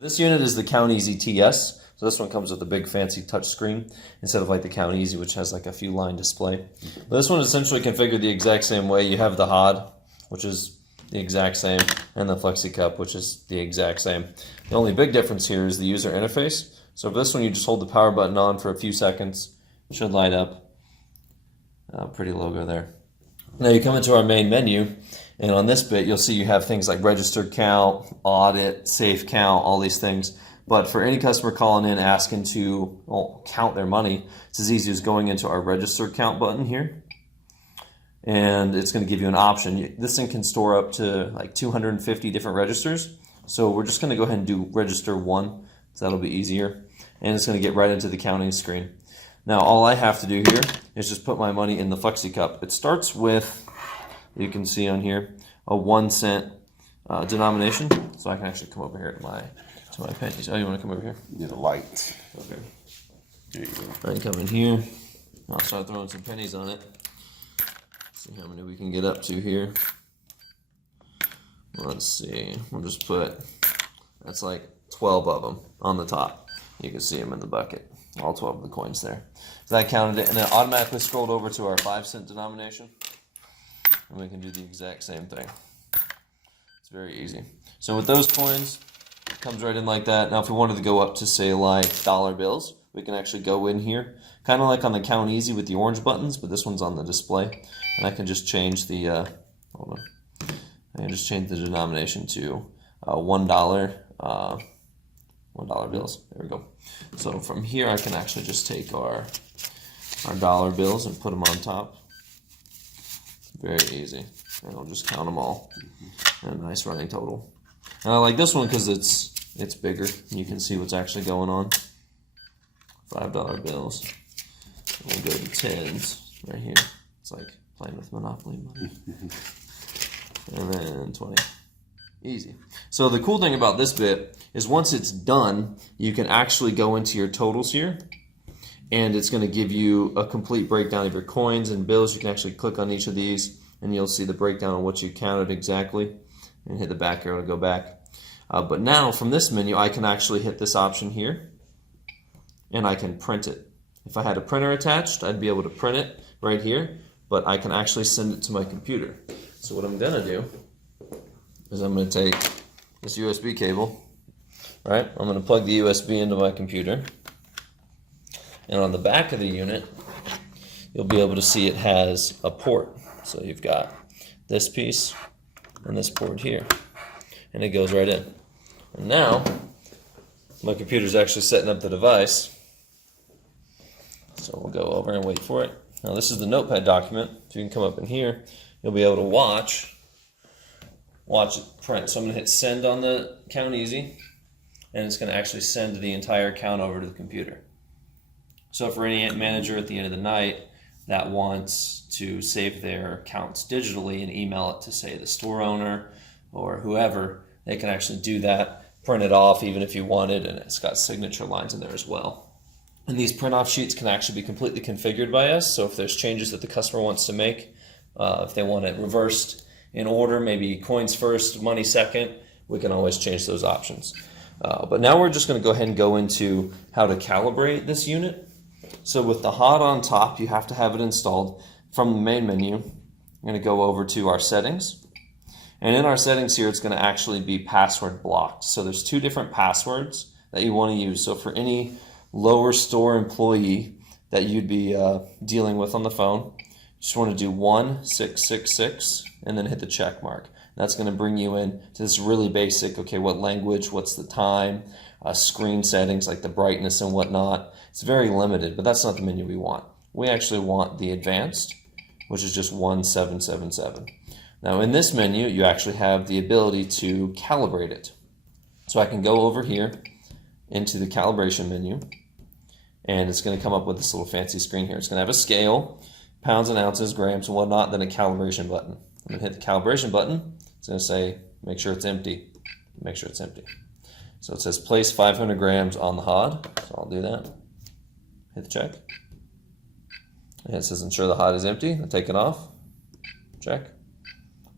This unit is the CountEasy TS. So this one comes with a big fancy touch screen instead of like the CountEasy, which has like a few line display. But this one is essentially configured the exact same way. You have the HOD, which is the exact same, and the Flexi Cup, which is the exact same. The only big difference here is the user interface. So for this one, you just hold the power button on for a few seconds. It should light up. Pretty logo there. Now you come into our main menu, and on this bit, you'll see you have things like registered count, audit, safe count, all these things. But for any customer calling in asking to count their money, it's as easy as going into our registered count button here. And it's going to give you an option. This thing can store up to like 250 different registers. So we're just going to go ahead and do register 1, so that'll be easier. And it's going to get right into the counting screen. Now all I have to do here is just put my money in the Flexi Cup. It starts with, you can see on here, a 1 cent denomination. So I can actually come over here to my pennies. Oh, you want to come over here? Yeah, the light. Okay. There you go. I can come in here. I'll start throwing some pennies on it. See how many we can get up to here. Let's see. We'll just put, that's like 12 of them on the top. You can see them in the bucket. All 12 of the coins there. So that counted it, and then automatically scrolled over to our 5 cent denomination. And we can do the exact same thing. It's very easy. So with those coins, it comes right in like that. Now if we wanted to go up to say like dollar bills, we can actually go in here. Kind of like on the CountEasy with the orange buttons, but this one's on the display. And I can just change the, hold on. I can just change the denomination to $1. $1 bills. There we go. So from here, I can actually just take our dollar bills and put them on top. Very easy. And I'll just count them all. And a nice running total. And I like this one because it's bigger. You can see what's actually going on. $5 bills. We'll go to tens right here. It's like playing with Monopoly money. And then 20. Easy. So the cool thing about this bit is once it's done, you can actually go into your totals here, and it's going to give you a complete breakdown of your coins and bills. You can actually click on each of these, and you'll see the breakdown on what you counted exactly, and hit the back arrow to go back. But now from this menu, I can actually hit this option here, and I can print it. If I had a printer attached, I'd be able to print it right here, but I can actually send it to my computer. So what I'm going to do is I'm going to take this USB cable, right? I'm going to plug the USB into my computer. And on the back of the unit, you'll be able to see it has a port. So you've got this piece and this port here. And it goes right in. And now, my computer's actually setting up the device. So we'll go over and wait for it. Now this is the notepad document. So you can come up in here. You'll be able to watch it print. So I'm going to hit send on the CountEasy, and it's going to actually send the entire count over to the computer. So for any manager at the end of the night that wants to save their counts digitally and email it to, say, the store owner or whoever, they can actually do that, print it off even if you wanted, and it's got signature lines in there as well. And these print-off sheets can actually be completely configured by us, so if there's changes that the customer wants to make, if they want it reversed in order, maybe coins first, money second, we can always change those options. But now we're just going to go ahead and go into how to calibrate this unit. So with the HOD on top, you have to have it installed. From the main menu, I'm going to go over to our settings. And in our settings here, it's going to actually be password blocked. So there's 2 different passwords that you want to use. So for any lower store employee that you'd be dealing with on the phone, you just want to do 1666 and then hit the check mark. That's going to bring you in to this really basic, okay, what language, what's the time, screen settings like the brightness and whatnot. It's very limited, but that's not the menu we want. We actually want the advanced, which is just 1777. Now in this menu, you actually have the ability to calibrate it. So I can go over here into the calibration menu, and it's going to come up with this little fancy screen here. It's going to have a scale, pounds and ounces, grams and whatnot, then a calibration button. I'm going to hit the calibration button. It's going to say, make sure it's empty. Make sure it's empty. So it says place 500 grams on the HOD. So I'll do that. Hit the check. And it says ensure the HOD is empty. I'll take it off. Check.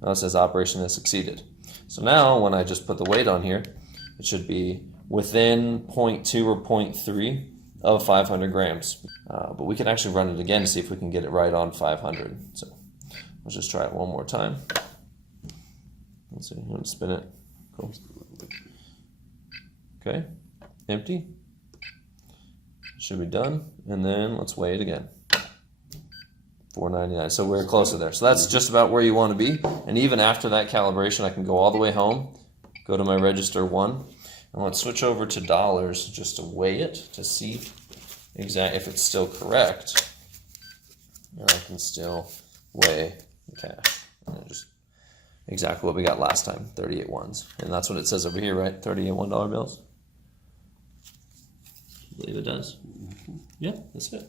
Now it says operation has succeeded. So now when I just put the weight on here, it should be within 0.2 or 0.3 of 500 grams. But we can actually run it again to see if we can get it right on 500. So let's just try it one more time. Let's see, I'm gonna spin it. Cool. Okay, empty. Should be done. And then let's weigh it again. 499. So we're closer there. So that's just about where you want to be. And even after that calibration, I can go all the way home, go to my register 1, and let's switch over to dollars just to weigh it to see if it's still correct. And I can still weigh the cash. And just exactly what we got last time, 38 ones. And that's what it says over here, right? 38 $1 bills. I believe it does. Yeah, that's it.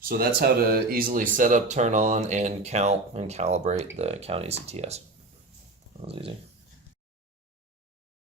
So that's how to easily set up, turn on, and count and calibrate the CountEasy TS.